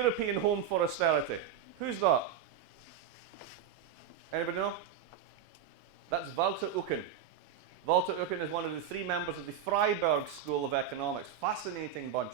European home for austerity. Who's that? Anybody know? That's Walter Eucken. Walter Eucken is one of the 3 members of the Frieberg School of Economics. Fascinating bunch.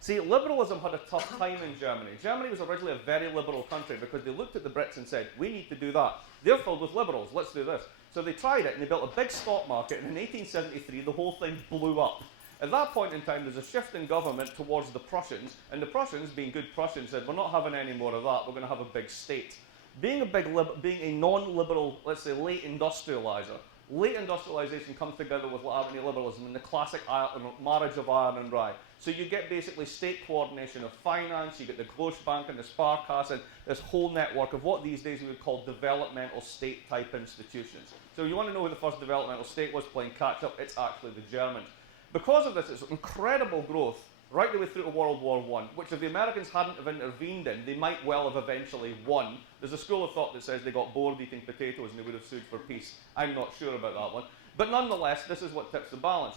See, liberalism had a tough time in Germany. Germany was originally a very liberal country because they looked at the Brits and said, we need to do that. They're filled with liberals, let's do this. So they tried it and they built a big stock market, and in 1873 the whole thing blew up. At that point in time, there's a shift in government towards the Prussians, and the Prussians, being good Prussians, said, we're not having any more of that, we're going to have a big state. Being a non-liberal, let's say, late industrializer, late industrialization comes together with liberalism and the classic marriage of iron and rye. So you get basically state coordination of finance, you get the Großbank and the Sparkassen, this whole network of what these days we would call developmental state-type institutions. So you want to know who the first developmental state was playing catch-up, it's actually the Germans. Because of this, it's incredible growth right the way through to World War I, which if the Americans hadn't have intervened in, they might well have eventually won. There's a school of thought that says they got bored eating potatoes and they would have sued for peace. I'm not sure about that one. But nonetheless, this is what tips the balance.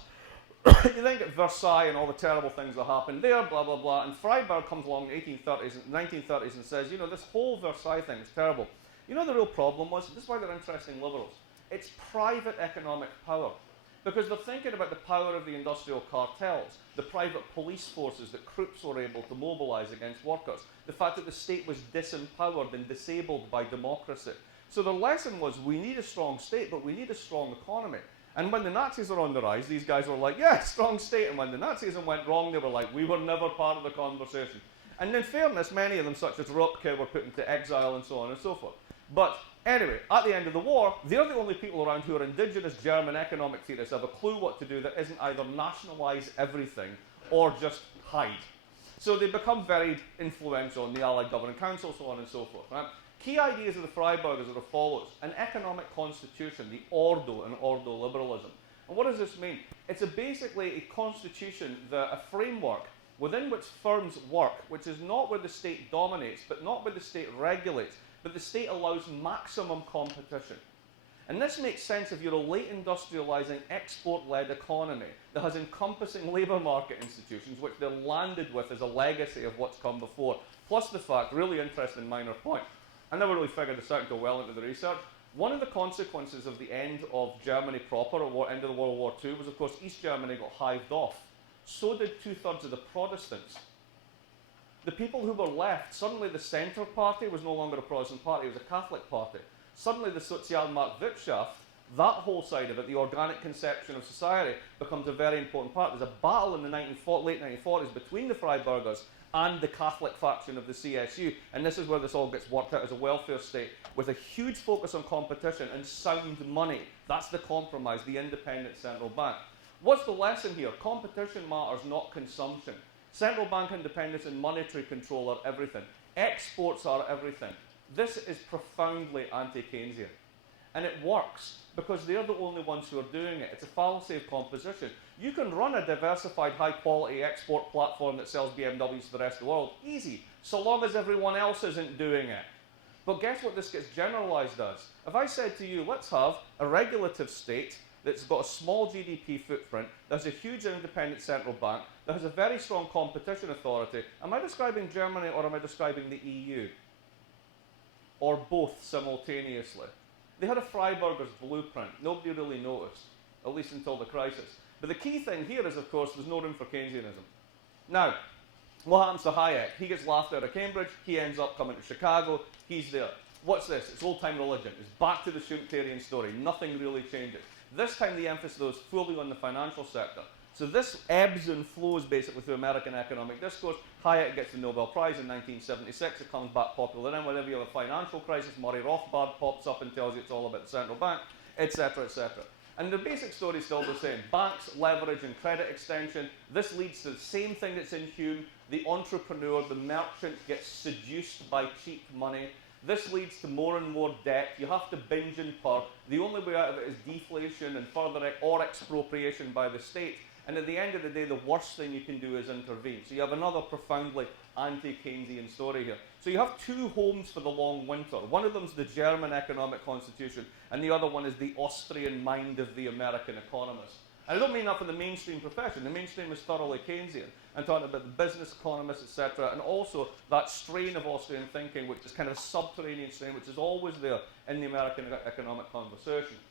You then get Versailles and all the terrible things that happened there, blah, blah, blah. And Frieberg comes along in the 1930s and says, you know, this whole Versailles thing is terrible. You know the real problem was? This is why they're interesting liberals. It's private economic power. Because they're thinking about the power of the industrial cartels, the private police forces that Krupps were able to mobilize against workers, the fact that the state was disempowered and disabled by democracy. So the lesson was, we need a strong state, but we need a strong economy. And when the Nazis were on the rise, these guys were like, yeah, strong state. And when the Nazism went wrong, they were like, we were never part of the conversation. And in fairness, many of them, such as Röpke, were put into exile and so on and so forth. But anyway, at the end of the war, they're the only people around who are indigenous German economic theorists have a clue what to do that isn't either nationalize everything or just hide. So they become very influential in the Allied Governing Council, so on and so forth. Right? Key ideas of the Freiburgers are as follows. An economic constitution, the Ordo, and Ordo liberalism. And what does this mean? It's basically a constitution, a framework within which firms work, which is not where the state dominates, but not where the state regulates, but the state allows maximum competition. And this makes sense if you're a late industrializing, export-led economy that has encompassing labour market institutions, which they're landed with as a legacy of what's come before. Plus the fact, really interesting minor point, I never really figured this out until well into the research, one of the consequences of the end of Germany proper, or end of the World War II, was of course East Germany got hived off. So did 2/3 of the Protestants. The people who were left, suddenly the Centre Party was no longer a Protestant party, it was a Catholic party. Suddenly the Sozialmarktwirtschaft, that whole side of it, the organic conception of society, becomes a very important part. There's a battle in the late 1940s between the Freiburgers and the Catholic faction of the CSU, and this is where this all gets worked out as a welfare state, with a huge focus on competition and sound money. That's the compromise, the independent central bank. What's the lesson here? Competition matters, not consumption. Central bank independence and monetary control are everything. Exports are everything. This is profoundly anti-Keynesian. And it works because they're the only ones who are doing it. It's a fallacy of composition. You can run a diversified, high-quality export platform that sells BMWs to the rest of the world. Easy, so long as everyone else isn't doing it. But guess what this gets generalized as? If I said to you, let's have a regulative state that's got a small GDP footprint, there's a huge independent central bank, that has a very strong competition authority, am I describing Germany or am I describing the EU? Or both simultaneously? They had a Freiburger's blueprint. Nobody really noticed, at least until the crisis. But the key thing here is, of course, there's no room for Keynesianism. Now, what happens to Hayek? He gets laughed out of Cambridge, he ends up coming to Chicago, he's there. What's this? It's old-time religion. It's back to the Schumpeterian story. Nothing really changes. This time the emphasis is fully on the financial sector. So this ebbs and flows basically through American economic discourse. Hayek gets the Nobel Prize in 1976. It comes back popular then. Whenever you have a financial crisis, Murray Rothbard pops up and tells you it's all about the central bank, etc., etc. And the basic story is still the same. Banks, leverage, and credit extension. This leads to the same thing that's in Hume. The entrepreneur, the merchant gets seduced by cheap money. This leads to more and more debt. You have to binge and purr. The only way out of it is deflation and further or expropriation by the state. And at the end of the day, the worst thing you can do is intervene. So you have another profoundly anti-Keynesian story here. So you have two homes for the long winter. One of them is the German economic constitution, and the other one is the Austrian mind of the American economist. And I don't mean that for the mainstream profession. The mainstream is thoroughly Keynesian and talking about the business economists, etc., and also that strain of Austrian thinking, which is kind of a subterranean strain, which is always there in the American economic conversation.